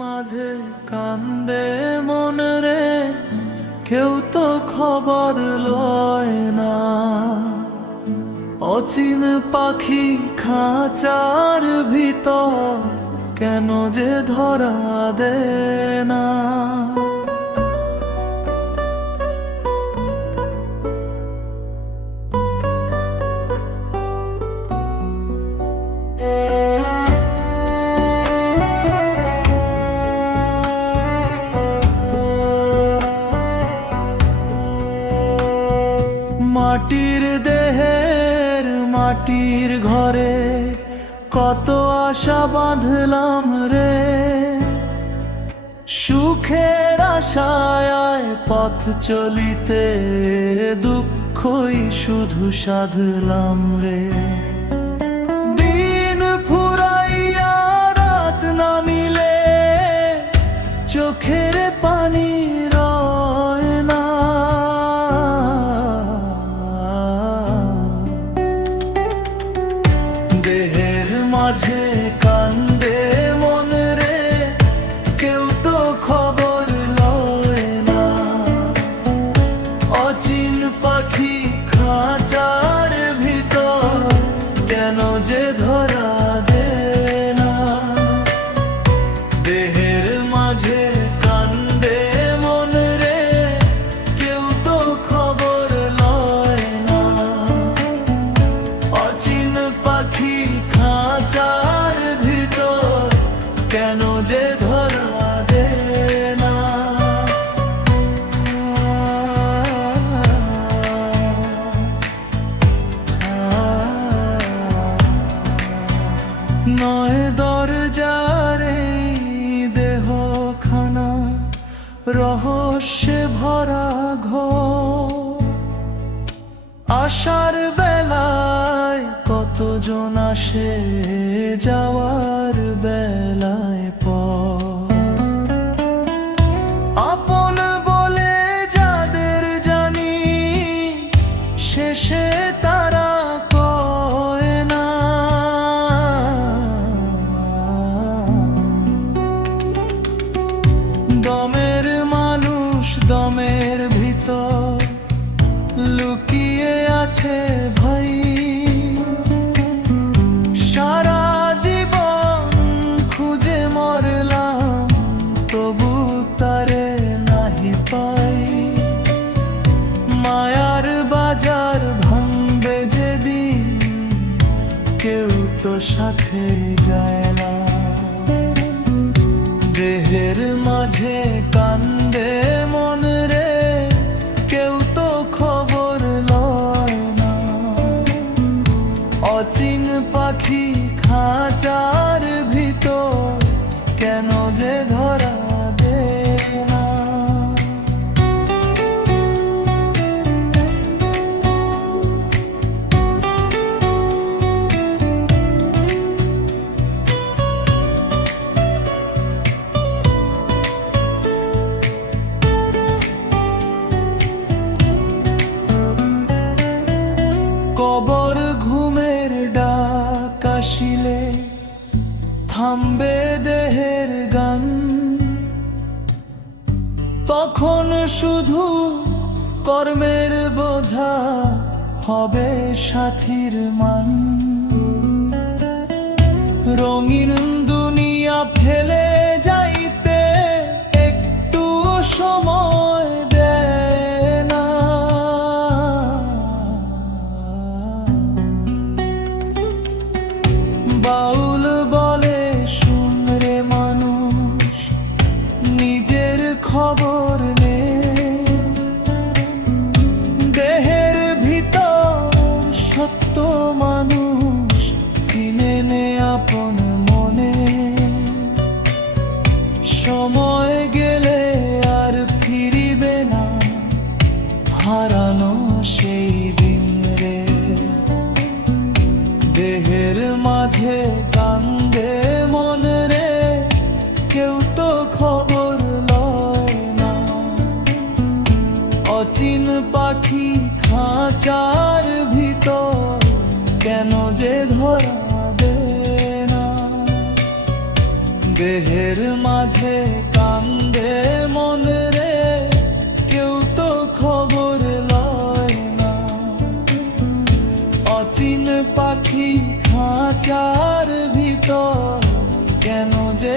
মাঝে কান্দে মন রে, কেউ তো খবর লয় না। অচিন পাখি খাঁচার ভিতর কেন যে ধরা দে না। মাটির দেহের মাটির ঘরে কত আশা বাঁধলাম রে, সুখের আশায় পথ চলিতে দুঃখই শুধু সাধলাম রে। দিন ফুরাইয়া রাত নামিলে চোখের পানি রয় না। দেহের মাঝে কান্দে মন রে, কেউ তো খবর লয় না। অচিন পাখি খাঁচার ভিতর কেন যে ধরা দে না। দেহের মাঝে কান্দে মন রে, কেউ তো খবর লয় না। অচিন পাখি খাঁচার ভিতর কেন যে ধরা দে না। নয় দরজার এই দেহখানা রহস্যে ভরা ঘর। আসার বেলায় কতজন আসে, যাওয়ার বেলায় পর। আপন বলে যাদের জানি, শেষে তারা কয় না। দমের মানুষ দমের ভিতর লুকিয়ে আছে ভাই। সারা জীবন খুঁজে মরলাম, তবু তারে নাহি পাই। মায়ার বাজার ভাঙবে যেদিন, কেউ তো সাথে যায় না। দেহের মাঝে কান্দে মন রে, কেউ তো খবর লয় না। অচিন পাখি খাঁচার ভিতর কেন যে ধরা দে না। কবর ঘুমের ডাক আসিলে থামবে দেহের গান। তখন শুধু কর্মের বোঝা হবে সাথীর মান। রঙিন দুনিয়া ফেলে যাইতে একটু সময় দেয় না। বাউল বলে শুন রে মানুষ, নিজের খবর নে। দেহের ভিতর সত্য মানুষ চিনে নে আপন মনে। সময় গেলে আর ফিরিবে না, হারানো সেই দিন রে। দেহের মাঝে কান্দে মন রে, কেউ তো খবর লয় না। অচিন পাখি খাঁচার ভিতর কেন যে ধরা দে না। দেহের মাঝে কান্দে মন রে, কেউ তো খবর লয় না। অচিন পাখি খাঁচার ভিতর কেন যে